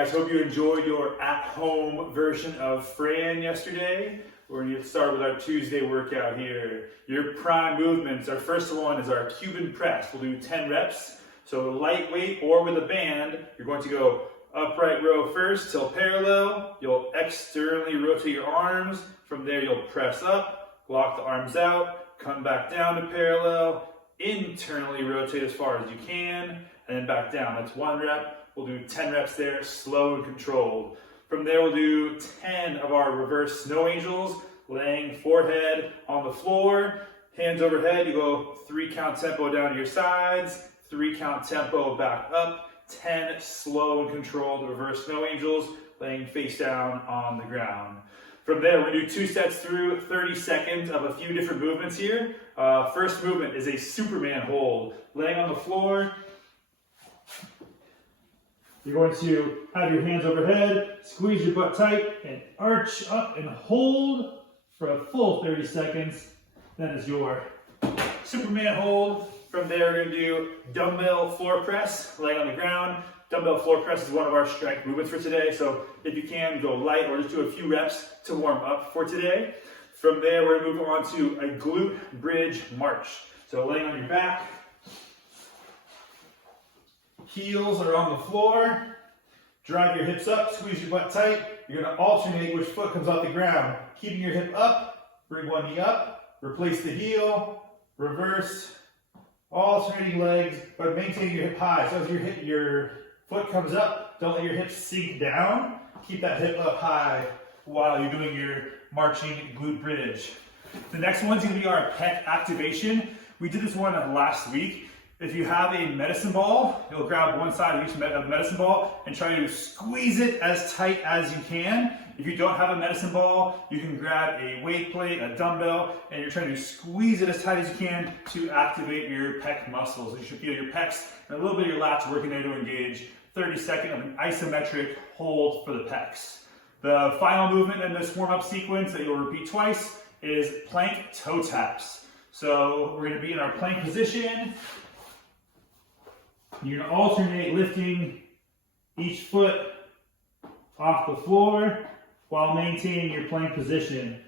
guys, hope you enjoyed your at-home version of Fran yesterday. We're going to start with our Tuesday workout here. Your prime movements, our first one is our Cuban Press. We'll do 10 reps. So lightweight or with a band, you're going to go upright row first till parallel. You'll externally rotate your arms. From there you'll press up, lock the arms out, come back down to parallel, internally rotate as far as you can, and then back down. That's 1 rep. We'll do 10 reps there, slow and controlled. From there, we'll do 10 of our reverse snow angels, laying forehead on the floor, hands overhead. You go 3 count tempo down to your sides, 3 count tempo back up, 10 slow and controlled reverse snow angels, laying face down on the ground. From there, we're going to do 2 sets through 30 seconds of a few different movements here. First movement is a Superman hold, laying on the floor. You're going to have your hands overhead, squeeze your butt tight, and arch up and hold for a full 30 seconds. That is your Superman hold. From there, we're going to do Dumbbell Floor Press, laying on the ground. Dumbbell Floor Press is one of our strength movements for today, so if you can, go light or just do a few reps to warm up for today. From there, we're going to move on to a Glute Bridge March. So laying on your back, heels are on the floor, drive your hips up, squeeze your butt tight. You're going to alternate which foot comes off the ground. Keeping your hip up, bring one knee up, replace the heel, reverse, alternating legs, but maintaining your hip high. So as your foot comes up, don't let your hips sink down. Keep that hip up high while you're doing your marching glute bridge. The next one's going to be our Pec Activation. We did this one last week. If you have a medicine ball, you'll grab one side of each medicine ball and try to squeeze it as tight as you can. If you don't have a medicine ball, you can grab a weight plate, a dumbbell, and you're trying to squeeze it as tight as you can to activate your pec muscles. You should feel your pecs and a little bit of your lats working there to engage. 30 seconds of an isometric hold for the pecs. The final movement in this warm-up sequence that you'll repeat twice is plank toe taps. So we're going to be in our plank position. You're going to alternate lifting each foot off the floor while maintaining your plank position.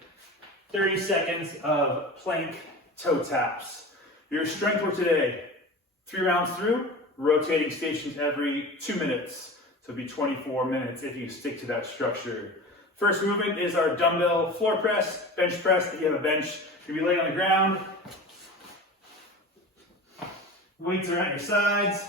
30 seconds of plank toe taps. Your strength for today, 3 rounds through, rotating stations every 2 minutes. So it'll be 24 minutes if you stick to that structure. First movement is our dumbbell floor press, bench press. If you have a bench, you'll be laying on the ground. Weights are at your sides.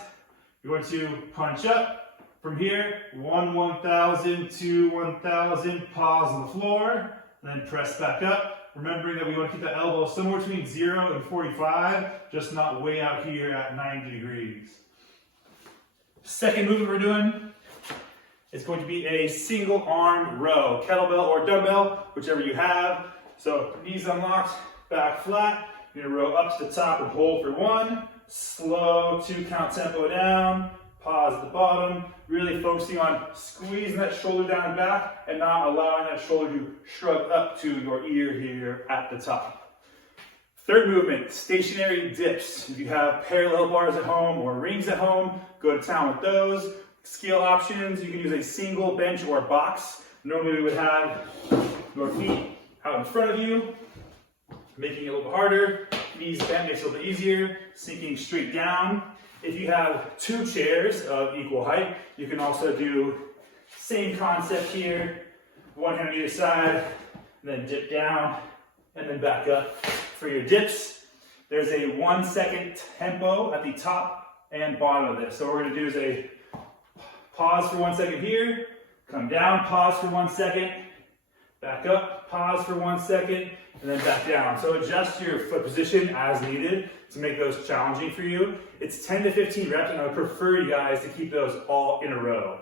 You're going to punch up. From here, 1,000, 2, 1,000, pause on the floor, then press back up. Remembering that we want to keep that elbow somewhere between 0 and 45, just not way out here at 90 degrees. Second movement we're doing is going to be a single arm row, kettlebell or dumbbell, whichever you have. So knees unlocked, back flat. You're going to row up to the top and hold for 1. Slow 2 count tempo down, pause at the bottom, really focusing on squeezing that shoulder down and back and not allowing that shoulder to shrug up to your ear here at the top. Third movement, stationary dips. If you have parallel bars at home or rings at home, go to town with those. Scale options, you can use a single bench or box. Normally we would have your feet out in front of you, making it a little bit harder. Knees bent makes it a little bit easier, sinking straight down. If you have 2 chairs of equal height, you can also do same concept here, 1 hand on either side, and then dip down, and then back up. For your dips, there's a 1 second tempo at the top and bottom of this. So what we're going to do is a pause for 1 second here, come down, pause for 1 second, back up, pause for 1 second, and then back down. So adjust your foot position as needed to make those challenging for you. It's 10 to 15 reps, and I would prefer you guys to keep those all in a row.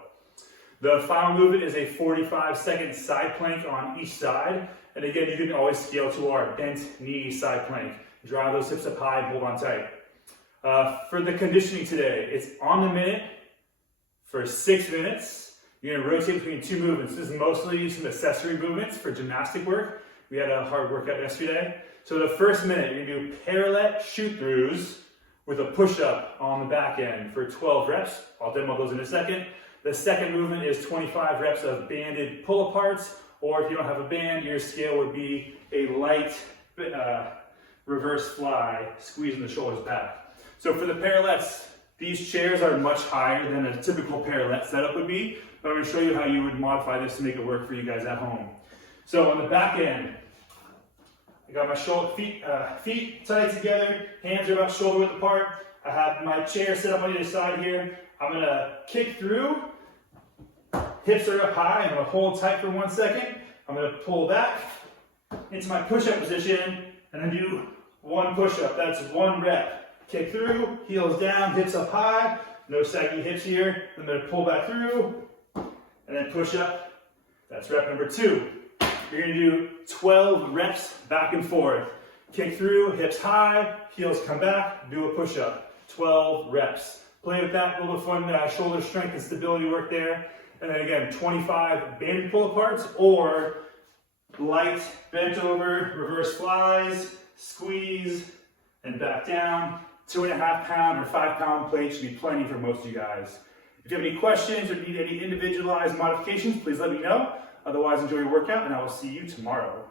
The final movement is a 45-second side plank on each side. And again, you can always scale to our bent knee side plank. Drive those hips up high and hold on tight. For the conditioning today, it's on the minute for 6 minutes. You're going to rotate between 2 movements. This is mostly some accessory movements for gymnastic work. We had a hard workout yesterday. So the first minute, you're going to do parallel shoot-throughs with a push-up on the back end for 12 reps. I'll demo those in a second. The second movement is 25 reps of banded pull-aparts, or if you don't have a band, your scale would be a light reverse fly, squeezing the shoulders back. So for the parallettes, these chairs are much higher than a typical parallette setup would be, but I'm going to show you how you would modify this to make it work for you guys at home. So on the back end, I got my feet tight together, hands are about shoulder width apart. I have my chair set up on either side here. I'm going to kick through, hips are up high, I'm going to hold tight for 1 second. I'm going to pull back into my push-up position and then do 1 push-up. That's 1 rep. Kick through, heels down, hips up high, no saggy hips here. I'm going to pull back through and then push up. That's rep number 2. You're going to do 12 reps back and forth. Kick through, hips high, heels come back, do a push-up. 12 reps. Play with that, a little fun shoulder strength and stability work there. And then again, 25 banded pull-aparts or light bent over, reverse flies, squeeze, and back down. 2.5 pound or 5 pound plates should be plenty for most of you guys. If you have any questions or need any individualized modifications, please let me know. Otherwise, enjoy your workout and I will see you tomorrow.